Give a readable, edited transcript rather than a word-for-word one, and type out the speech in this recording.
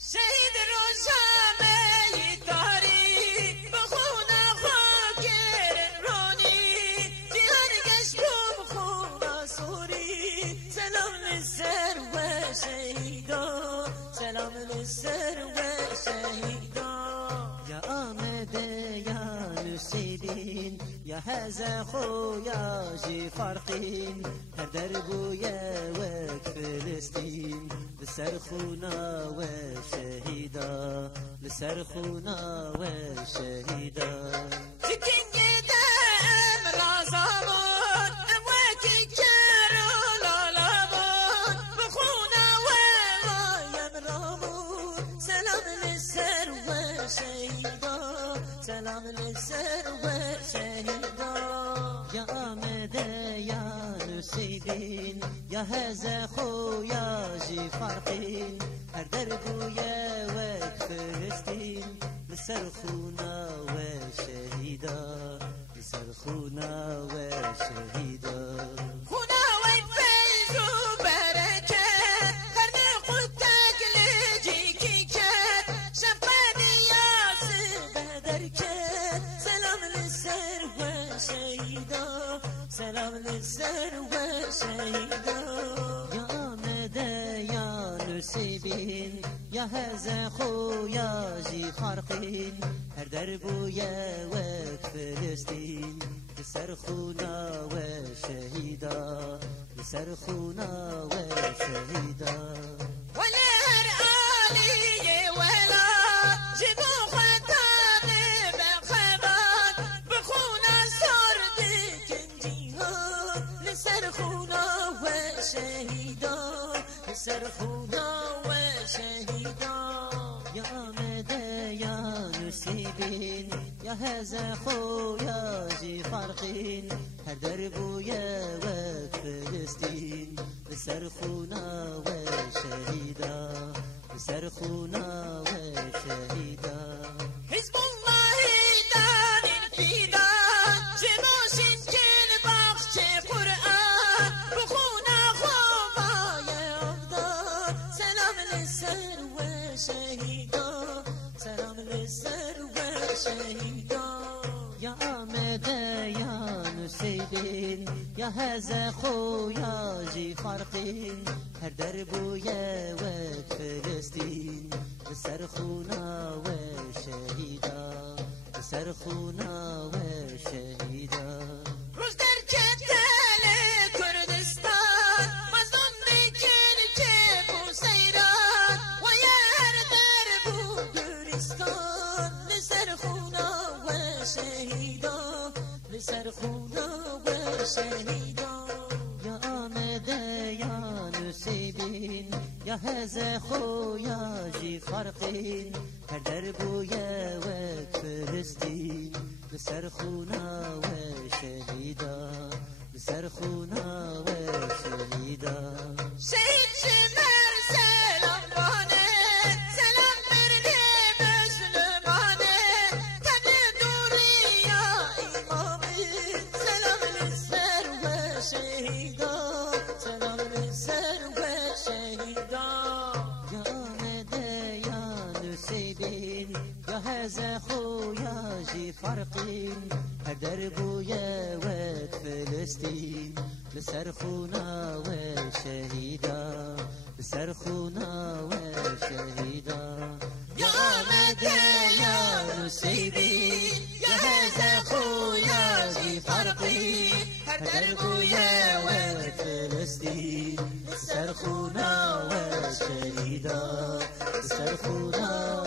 شهید روشمه تاری بخونه خاک رانی جهان گشتم خونه سوری سلام لسر و شهیدا سلام لسر و شهیدا يا آمده يا نسيبين يا هذا خويا جي فارقين هر دربويا وك فلسطين لسرخونا وشهيدا لسرخونا وشهيدا تكين يدام رازامون امواكي كارولا لامون بخونا وما يمرامون سلام للسر وشهيدا سلام للسر وشهيدا يا آمده يا نسيبين يا هذا خويا جي فارقين هر دربويا وك فلسطين لسرخونا وشهيدا لسرخونا وشهيدا خونا وين فيز وبركة قرن قدك لجيكي كات شفاني يا سبدركة سلام للسر وشهيدا سلام للسر وشهيدا يا آمده يا نسيبين يا هذا خويا جي خارقين هر دربويا وك فلسطين لسرخونا وشهيدا لسرخونا وشهيدا ولا هرقالي ولا جبوا خطاني بخبات بخونا سردك انجيها لسرخونا وشهيدا لسرخونا وشهيدا يا آمده يا نسيبين يا هذا خويا جي فارقين هر دربويا وك فلسطين لسرخونا وشهيدا لسرخونا وشهيدا حزب الله دان انفداد جموشن كل بخش قرآن بخونا خوبا يفضل سلام للسر وشهيدا سلام للسر وشهيدا يا آمده يا نسيبين يا هذا خويا جي فارقين هر دربويا وك فلسطين لسرخونا وشهيدا لسرخونا وشهيدا روز در کتل کردستان مظلوم دیکن که بو سیران و یه در بو گرستان لسر خونا و شهیدا لسر خونا و شهیدا يا آمده يا نسيبين يا هذا خويا جي فارقين هر دربويا وك فلسطين لسرخونا وشهيدا لسرخونا وشهيدا شهید شمر سلام بانه سلام برده مسلمانه تن دوری یا امامه سلام للسر و شهیدا سلام للسر و شهیدا يا آمده يا نسيبين يا هذا خويا جي فارقين هر دربويا وك فلسطين لسرخونا وشهيدا لسرخونا وشهيدا يا آمده يا نسيبين يا هذا خويا جي فرقي هر دربويا وك فلسطين لسرخونا وشهيدا لسرخونا